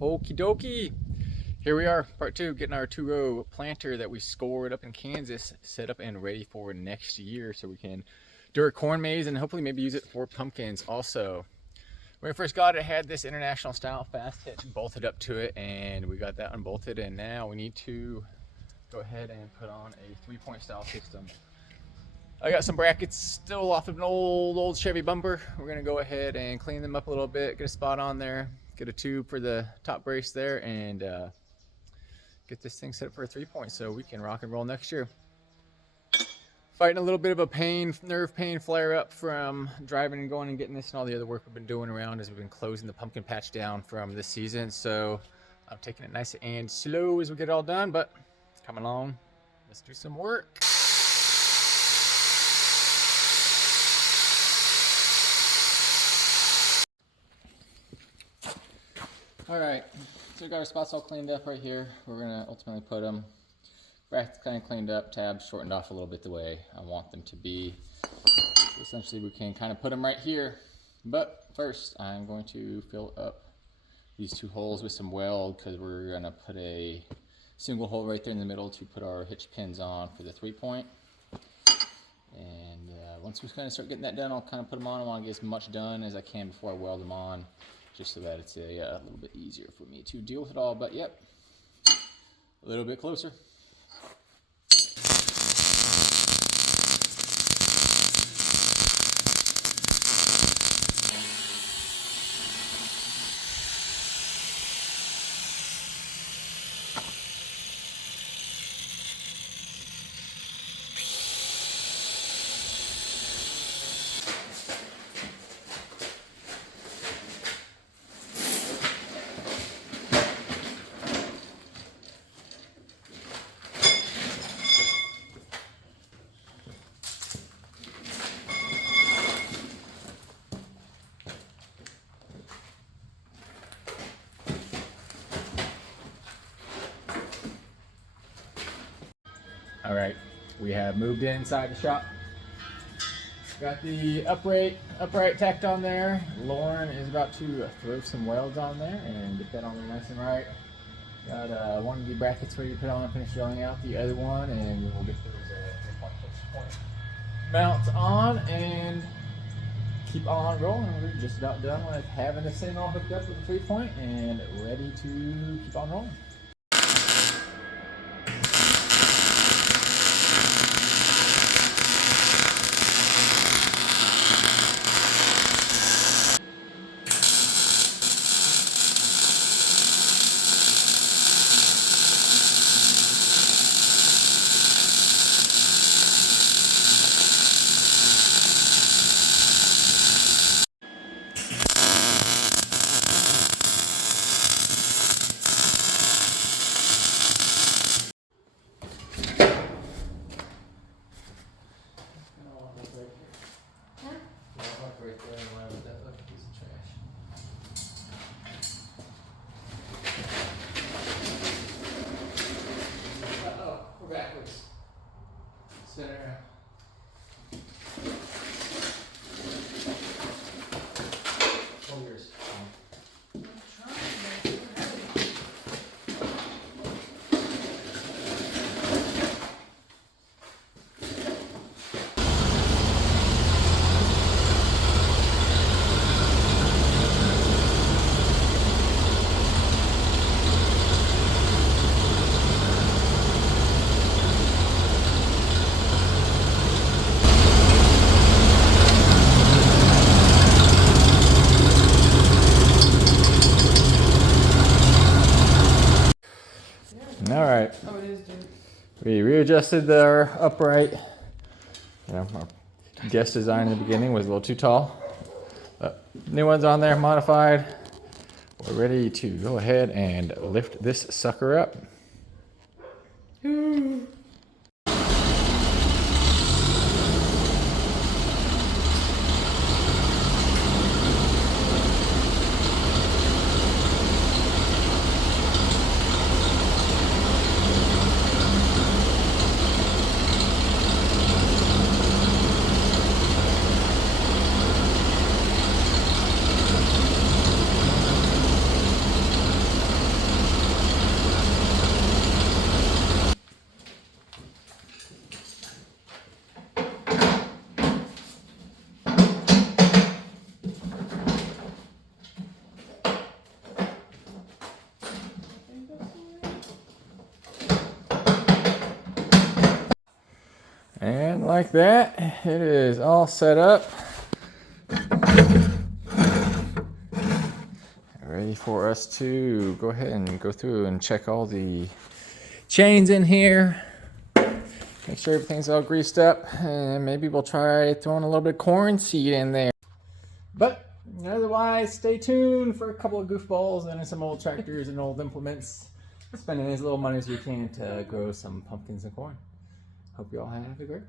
Okie dokie. Here we are, part two, getting our 2-row planter that we scored up in Kansas set up and ready for next year so we can do our corn maze and hopefully maybe use it for pumpkins also. When we first got it, it had this International style fast hitch bolted up to it, and we got that unbolted, and now we need to go ahead and put on a 3-point style system. I got some brackets still off of an old Chevy bumper. We're gonna go ahead and clean them up a little bit, get a spot on there, get a tube for the top brace there, and get this thing set up for a 3-point so we can rock and roll next year. Fighting a little bit of a nerve pain flare up from driving and going and getting this and all the other work we've been doing around as we've been closing the pumpkin patch down from this season. So I'm taking it nice and slow as we get it all done, but come along, let's do some work. All right, so we got our spots all cleaned up right here. We're gonna ultimately put them, brackets kind of cleaned up, tabs shortened off a little bit the way I want them to be. So essentially we can kind of put them right here. But first I'm going to fill up these 2 holes with some weld because we're gonna put a single hole right there in the middle to put our hitch pins on for the 3-point. And once we kind of start getting that done, I'll kind of put them on. I want to get as much done as I can before I weld them on, just so that it's a little bit easier for me to deal with it all. But yep, a little bit closer. All right, we have moved inside the shop. Got the upright tacked on there. Lauren is about to throw some welds on there and get that on there nice and right. Got one of the brackets ready to put on and finish drilling out the other one, and we'll get those point mounts on and keep on rolling. We're just about done with having this thing all hooked up with the 3-point and ready to keep on rolling. Center. All yours. All right. Oh, it is, dude. We readjusted our upright. You know, our guest design in the beginning was a little too tall. New one's on there, modified. We're ready to go ahead and lift this sucker up. Ooh. like that, it is all set up. Ready for us to go ahead and go through and check all the chains in here. Make sure everything's all greased up, and maybe we'll try throwing a little bit of corn seed in there. But otherwise, stay tuned for a couple of goofballs and some old tractors and old implements. Spending as little money as we can to grow some pumpkins and corn. Hope you all have a great